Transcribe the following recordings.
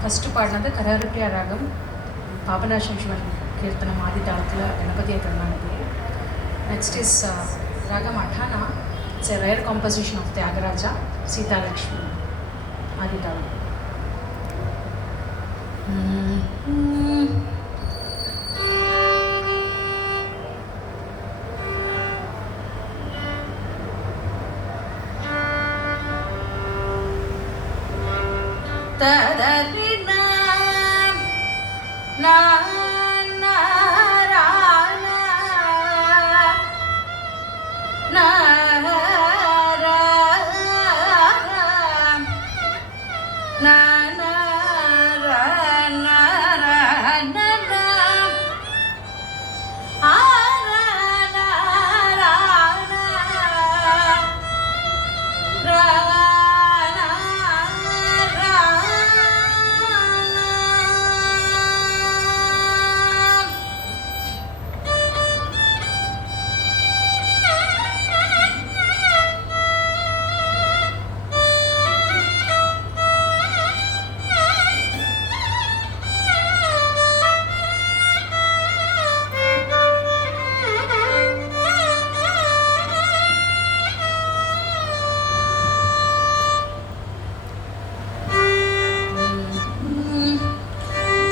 ஃபஸ்ட்டு பாடினது கரஹரப்ரியா ராகம் பாபநாசம் சிவன் கீர்த்தனம் ஆதி தாளத்தில் கணபதியை Karunanidhi. Next is ragam Athana. It's a rare composition of Thyagaraja, Seethalakshmi Adi talam. ததரினா நா நா ரா நா நா ரா நா நா ரா நா ரா நா நா ஆ ரா நா ரா நா ரா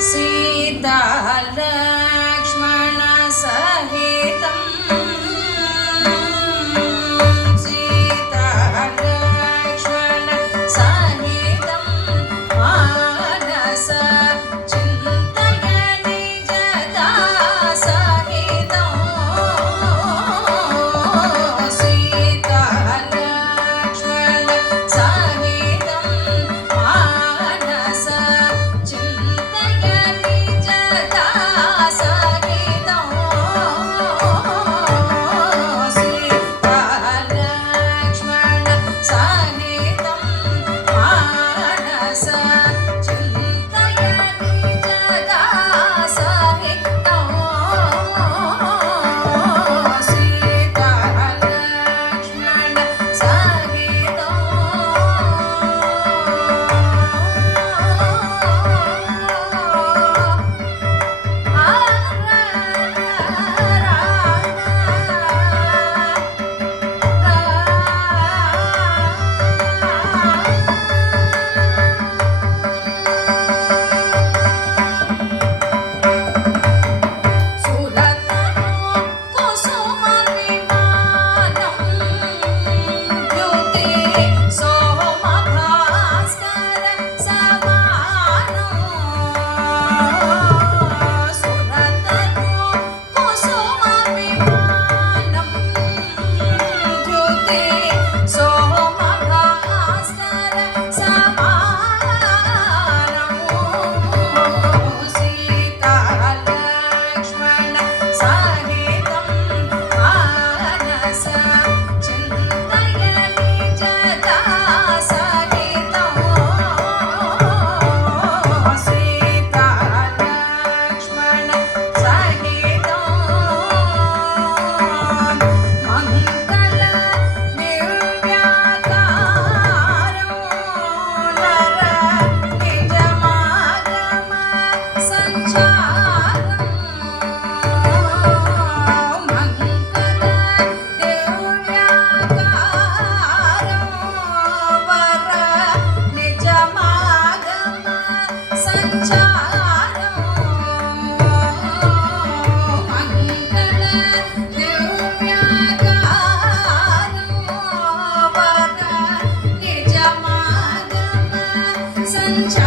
सीता लक्ष्मण सहितं सीता लक्ष्मण सहितं मानस चिन्तय निजता सहितं सीता लक्ष्मण सहितं मानस चिन्तय निजता सहितं सीता लक्ष्मण सहितं मानस चिन्तय निजता सहितं सीता लक्ष्मण सहितं sunshine.